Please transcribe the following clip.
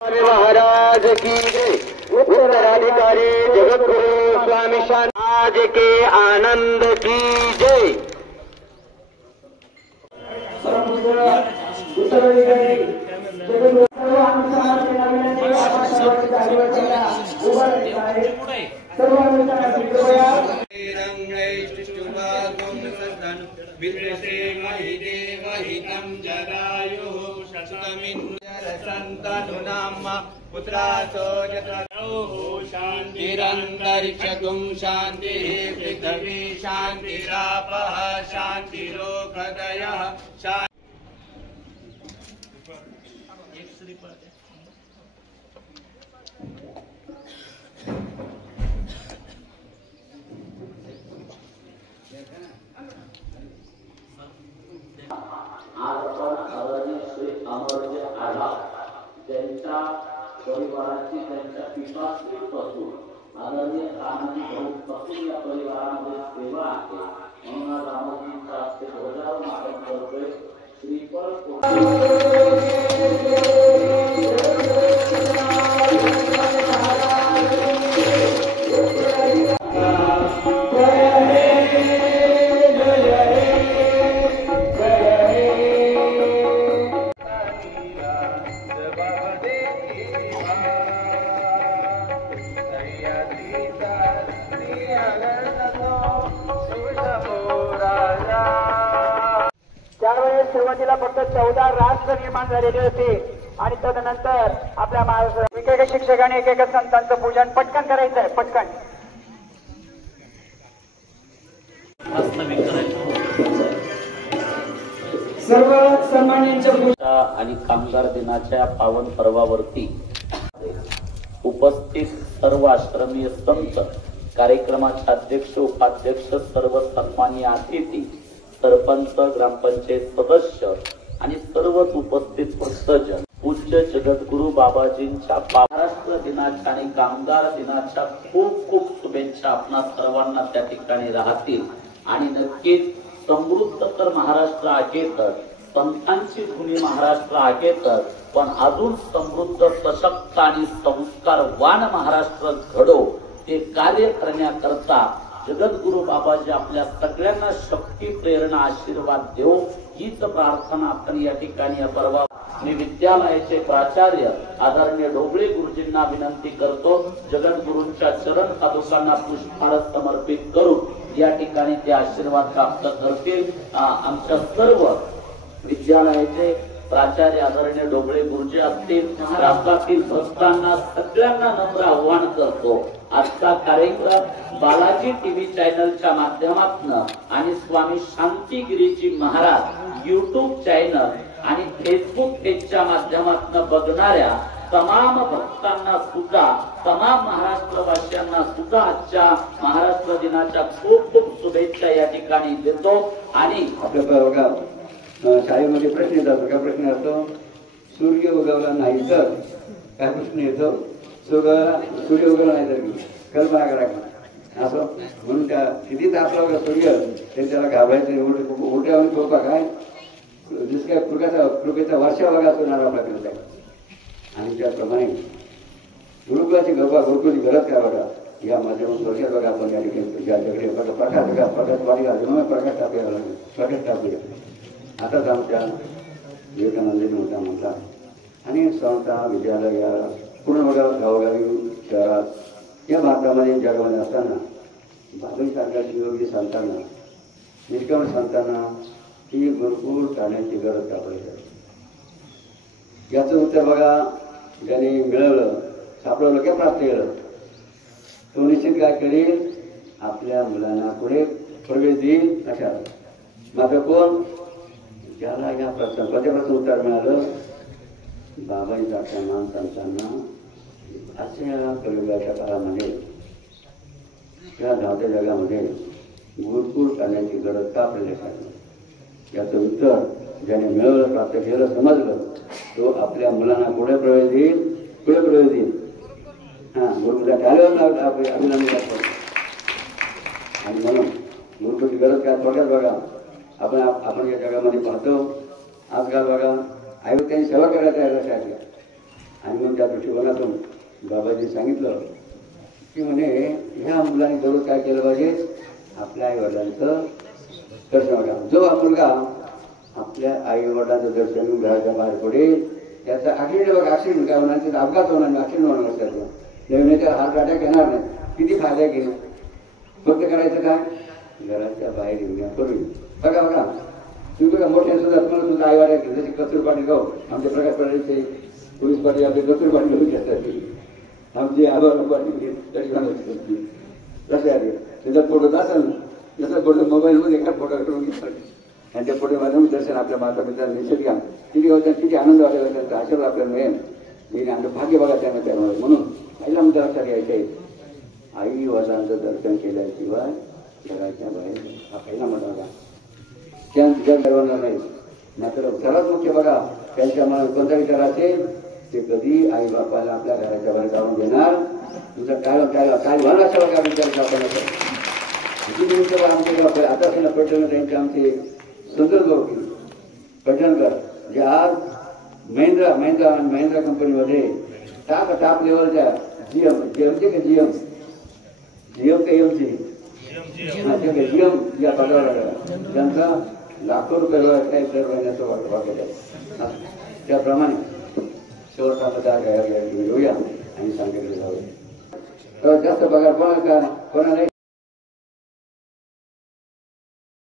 महाराज की जय। उत्तराधिकारी जगतगुरु स्वामी शांति आज के आनंद की जय। उत्तराधिकारी जगतगुरु शांतिरंतरिक्षगुं शांतिः पृथ्वी शांतिरापः शांतिरोषधयः त्यांच्या परिवाराची त्यांच्या पिताश्रीपासून आदरणीय आनंदी भाऊपासून या परिवारामध्ये सेवा आहे म्हणून आज रामजींचा हस्ते ध्वजारोहण आपण करतोय. श्रीफळ त्यावेळेस सुरुवातीला फक्त 14 राष्ट्र निर्माण झालेले होते आणि तदनंतर आपल्या महाराष्ट्र एक एक शिक्षकांनी एक एक संतांचं पूजन पटकन करायचं आहे. पटकन सर्व सन्मान्यांच्या पूजा आणि कामगार दिनाच्या पावन पर्वावरती उपस्थित सर्व आश्रमीय संत, कार्यक्रमाचे अध्यक्ष उपाध्यक्ष, सर्व सन्माननीय अतिथी, सरपंच, ग्रामपंचायत सदस्य आणि सर्वच उपस्थित भक्तजन, पूज्य जगद्गुरु बाबाजींच्या महाराष्ट्र दिनाच्या आणि कामगार दिनाच्या खूप खूप शुभेच्छा आपणा सर्वांना त्या ठिकाणी राहतील. आणि नक्कीच समृद्ध तर महाराष्ट्र आहेच, संतांची भूमी महाराष्ट्र आहेच, पण अजून समृद्ध, सशक्त आणि संस्कारवान महाराष्ट्र घडो ते कार्य करण्याकरता जगद्गुरु बाबाजी आपल्या सगळ्यांना शक्ती, प्रेरणा, आशीर्वाद देव हीच प्रार्थना आपण या ठिकाणी या पर्वा मी विद्यालयाचे प्राचार्य आदरणीय ढोबळे गुरुजींना विनंती करतो. जगद्गुरूंच्या चरण पादुकांना पुष्पहार समर्पित करून या ठिकाणी ते आशीर्वाद प्राप्त करतील. आमच्या सर्व विद्यालयाचे प्राचार्य आदरणीय ढोबळे गुरुजी असतील, राष्ट्रातील भक्तांना सगळ्यांना नम्र आव्हान करतो. आजचा कार्यक्रम बालाजी टीव्ही चॅनलच्या माध्यमातून आणि स्वामी शांतिगिरीजी महाराज युट्यूब चॅनल आणि फेसबुक पेजच्या माध्यमातून बघणाऱ्या तमाम भक्तांना सुद्धा, तमाम महाराष्ट्रवासियांना सुद्धा आजच्या महाराष्ट्र दिनाच्या खूप खूप शुभेच्छा या ठिकाणी देतो. आणि आपल्या शाळेमध्ये प्रश्न येतात. काय प्रश्न असतो? सूर्य उगवला नाही तर काय प्रश्न येतो? सूर्य उगवला नाही तर कल्पना करा असं म्हणून त्या स्थितीत आपला सूर्य ते त्याला घाबरायचं उलट्यावर झोपा काय जसं काय कृपेचा वर्षा बघा असणार आपल्याकडे. आणि त्याप्रमाणे गुरुकुलाची गुरुकुलची गरज काय बघा या माध्यमातून थोडक्यात बघा आपण या ठिकाणी ज्याच्याकडे बघा प्रकाश बघा प्रकाशवाडी प्रकाश टाकूया प्रकाश टाकूया. आताच आमच्या विवेकानंदजी होता म्हटला आणि संस्था विद्यालय या पूर्ण गावोगावी शहरात या भारतामध्ये जगामध्ये असताना बाबांसारख्या शिवयोगी संतांना, निष्काम संतांना ही गुरुकुल काढण्याची गरज दाखवायची. याचं उत्तर बघा ज्याने मिळवलं, सापडवलं किंवा प्राप्त केलं तो निश्चित काय करेल? आपल्या मुलांना पुढे प्रवेश देईल. अशा मात्र कोण ज्याला या प्रश्न उत्तर मिळालं? बाबांसारख्या माणसांना अशा कलियुगाच्या काळामध्ये या धावत्या जगामध्ये गुरुकुल करण्याची गरज का आपल्याला? याचं उत्तर ज्याने मिळवलं, प्राप्त केलं, समजलं तो आपल्या मुलांना पुढे प्रवेश देईल, पुढे प्रवेश देईल. गुरुकुलाच्या आल्यावर अभिनंदन करतो. आणि म्हणून गुरुकुलची गरज काय? थोड्यात बघा आपण या जगामध्ये पाहतो आजकाल बघा आई त्यांनी सेवा करायला तयार आणि मग त्या दृष्टिकोनातून बाबाजी सांगितलं की म्हणे ह्या मुलांनी दररोज काय केलं पाहिजे, आपल्या आई वडिलांचं दर्शन घ्यावं. जो हा मुलगा आपल्या आई वडिलांचं दर्शन घेऊन घराच्या बाहेर पडेल त्याचा ऍक्सिडेंट काय होणार, त्याचा अपघात होणार नाही, ऍक्सिडेंट होणार नसल्याचं नवीन त्याला हार्ट अटॅक येणार नाही. किती फायदा घेईल. फक्त करायचं काय, घराच्या बाहेर येण्यापूर्वी बघा बघा तुम्ही बघा मोठ्या सुद्धा तुम्हाला सुद्धा आई वाड्या जसे कस्तूर पाटील गाव आमचे प्रकाश पाटीलचे पोलीस पाटील आपले कस्तूर पाटील होऊ शकतात, आमचे आभार पाटील कसं आहे त्याचा फोटो असेल जसं फोटो मोबाईलमध्ये एका फोटो करून घेतात आणि त्या फोटोमध्ये दर्शन आपल्या माता पित्यांना निश्चित घ्या. किती होत्या किती आनंद वाटेल त्यांचा आशीर्वाद आपल्याला मिळेल. हे आमचं भाग्य बघा त्यांना त्यामुळे. म्हणून पहिला आमचं लक्षात घ्यायचं आहे, आई वडिलांचं दर्शन केल्याशिवाय घराच्या बाहेर हा पहिला मोठा बघा त्या सर्वांना नाही. नाहीतर सर्वात मुख्य बघा त्यांच्या मनात कोणता विचार असेल ते कधी आई बापाला आपल्या घराच्या बाहेर जाऊन देणार. तुमचा काय काय काय भान असा बघा विचार आपण आमचे आता असताना पटणकर त्यांचे आमचे संतोष भाऊ पटणकर जे आज महिंद्रा कंपनीमध्ये टॉप लेवलच्या जीएमचे का जीएम का एमसी जीएम या पदावर त्यांचा लाखो रुपये दर महिन्याचं वाटप आहे. त्याप्रमाणे शेवटचा पदार घेऊया आणि सांगितलं जावं. तर जास्त पगार कोणाला